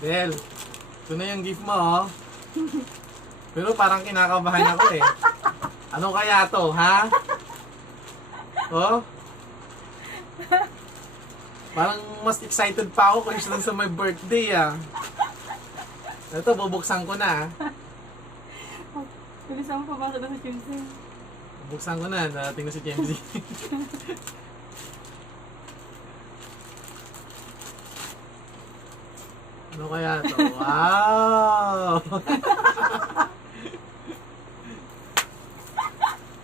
Del, ito na yung gift mo, oh. Pero parang kinakabahan ako eh. Ano kaya to, ha? Oh? Parang mas excited pa ako kaysa sa my birthday, ah. Ito, bubuksan ko na, ah. Bilisan mo papasok na sa Chimsy. Bubuksan ko na, narating na si Jamesy. Ano kaya to? Wow!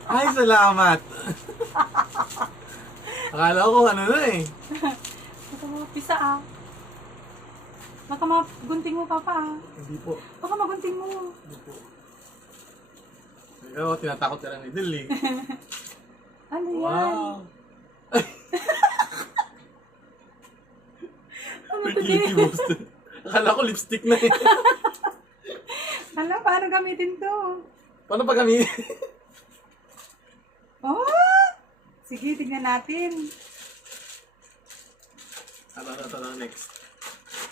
Ay, salamat! Akala ko ano na eh. Baka mapisa ah. Baka magunting mo papa ah. Hindi po. Baka magunting mo. Hindi po. Ikaw, tinatakot ka lang ni Del eh. Ano yan? Wow! Ano to Pretty din? roasted. Akala ko lipstick na eh. Alam, paano gamitin to? Paano pa kami? Oh! Sige, tignan natin. Ano, next.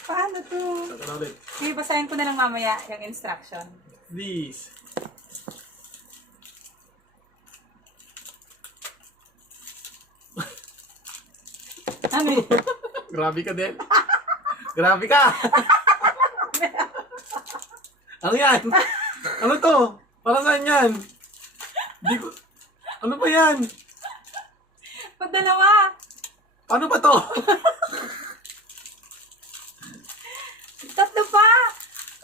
Paano to? Ano ulit? Sige, basahin ko na lang mamaya yung instruction. Please. Ano yun? Grabe ka din. Grabe ka! Ano yan? Ano to? Para saan yan? Di ko... Ano ba yan? Padalawa! Ano ba to? Tatlo pa!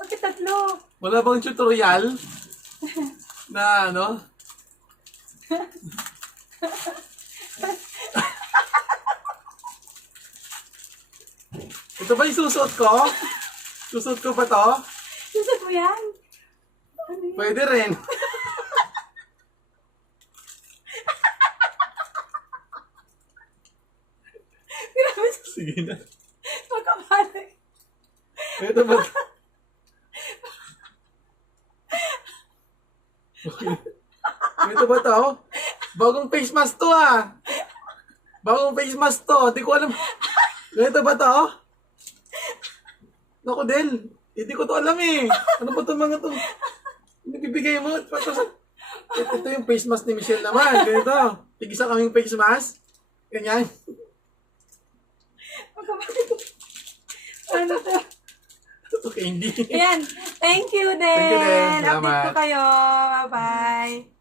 Bakit tatlo? Wala bang tutorial? Na ano? Ito ba yung susuot ko? Susuot ko ba to? Susot mo yan? Ano yan? Pwede rin. Grabe sa Sige na. pagkabalik. Ito ba? Ito ba to? Bagong face mask to ah. Bagong face mask to. Di ko alam. Ito ba to? Naku Del. Hindi ko to alam eh. Ano ba to mga to? Bibigay mo. Ito yung face mask ni Michelle naman. Ganito. Tig-isa kaming face mask. Ganyan. Pagkabalik. Ano to? Okay, hindi. Ayan. Thank you, Thank you, din. din. Update ko Salamat. kayo. Bye-bye.